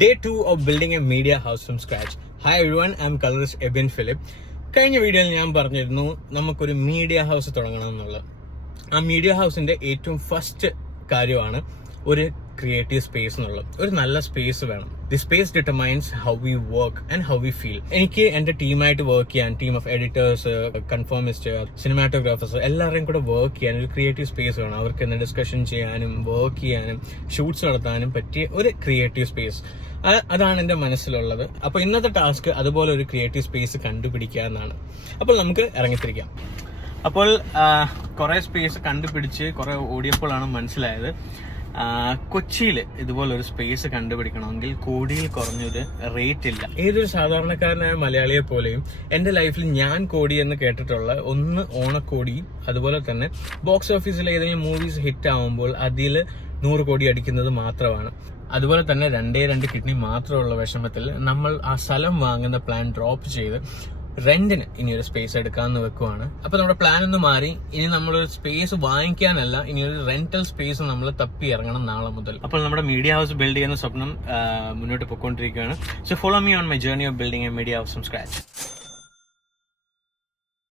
Day 2 of building a media house from scratch. Hi everyone, I'm colorist Ebin Philip. കഴിഞ്ഞ വീഡിയോയിൽ ഞാൻ പറഞ്ഞിരുന്നു നമുക്കൊരു മീഡിയ ഹൗസ് തുടങ്ങണം എന്നുള്ളത്. ആ മീഡിയ ഹൗസിന്റെ ഏറ്റവും ഫസ്റ്റ് കാര്യമാണ് ഒരു ക്രിയേറ്റീവ് സ്പേസ് എന്നുള്ളത്. ഒരു നല്ല സ്പേസ് വേണം. The space determines how we work and how we feel. എനിക്ക് എന്റെ ടീമായിട്ട് വർക്ക് ചെയ്യാൻ, ടീം ഓഫ് എഡിറ്റേഴ്സ്, കൺഫോമിസ്റ്റ്, സിനിമാറ്റോഗ്രാഫേഴ്സ് എല്ലാവരെയും കൂടെ വർക്ക് ചെയ്യാൻ ഒരു ക്രിയേറ്റീവ് സ്പേസ് വേണം. അവർക്ക് എന്ത് ഡിസ്കഷൻ ചെയ്യാനും വർക്ക് ചെയ്യാനും ഷൂട്ട്സ് നടത്താനും പറ്റിയ ഒരു ക്രിയേറ്റീവ് സ്പേസ്. അതാണ് എന്റെ മനസ്സിലുള്ളത്. അപ്പൊ ഇന്നത്തെ ടാസ്ക് അതുപോലെ ഒരു ക്രിയേറ്റീവ് സ്പേസ് കണ്ടുപിടിക്കുക എന്നാണ്. അപ്പോൾ നമുക്ക് ഇറങ്ങിത്തിരിക്കാം. അപ്പോൾ കുറെ സ്പേസ് കണ്ടുപിടിച്ച് കുറെ ഓടിയപ്പോഴാണ് മനസ്സിലായത് കൊച്ചിയിൽ ഇതുപോലൊരു സ്പേസ് കണ്ടുപിടിക്കണമെങ്കിൽ കോടിയിൽ കുറഞ്ഞൊരു റേറ്റ് ഇല്ല. ഏതൊരു സാധാരണക്കാരനായ മലയാളിയെ പോലെയും എന്റെ ലൈഫിൽ ഞാൻ കോടി എന്ന് കേട്ടിട്ടുള്ള ഒന്ന് ഓണക്കോടി, അതുപോലെ തന്നെ ബോക്സ് ഓഫീസിൽ ഏതെങ്കിലും മൂവീസ് ഹിറ്റ് ആവുമ്പോൾ അതിൽ 100 കോടി അടിക്കുന്നത് മാത്രമാണ്. അതുപോലെ തന്നെ 2 കിഡ്നി മാത്രമുള്ള വിഷമത്തിൽ നമ്മൾ ആ സ്ഥലം വാങ്ങുന്ന പ്ലാൻ ഡ്രോപ്പ് ചെയ്ത് റെന്റിന് ഇനി ഒരു സ്പേസ് എടുക്കാമെന്ന് വെക്കുവാണ്. അപ്പൊ നമ്മുടെ പ്ലാൻ ഒന്ന് മാറി. ഇനി നമ്മളൊരു സ്പേസ് വാങ്ങിക്കാനല്ല, ഇനി ഒരു റെന്റൽ സ്പേസ് നമ്മൾ തപ്പി ഇറങ്ങണം നാളെ മുതൽ. അപ്പോൾ നമ്മുടെ മീഡിയ ഹൗസ് ബിൽഡ് ചെയ്യുന്ന സ്വപ്നം മുന്നോട്ട് പോയിക്കൊണ്ടിരിക്കുകയാണ്. So follow me on my journey of building A media house from scratch.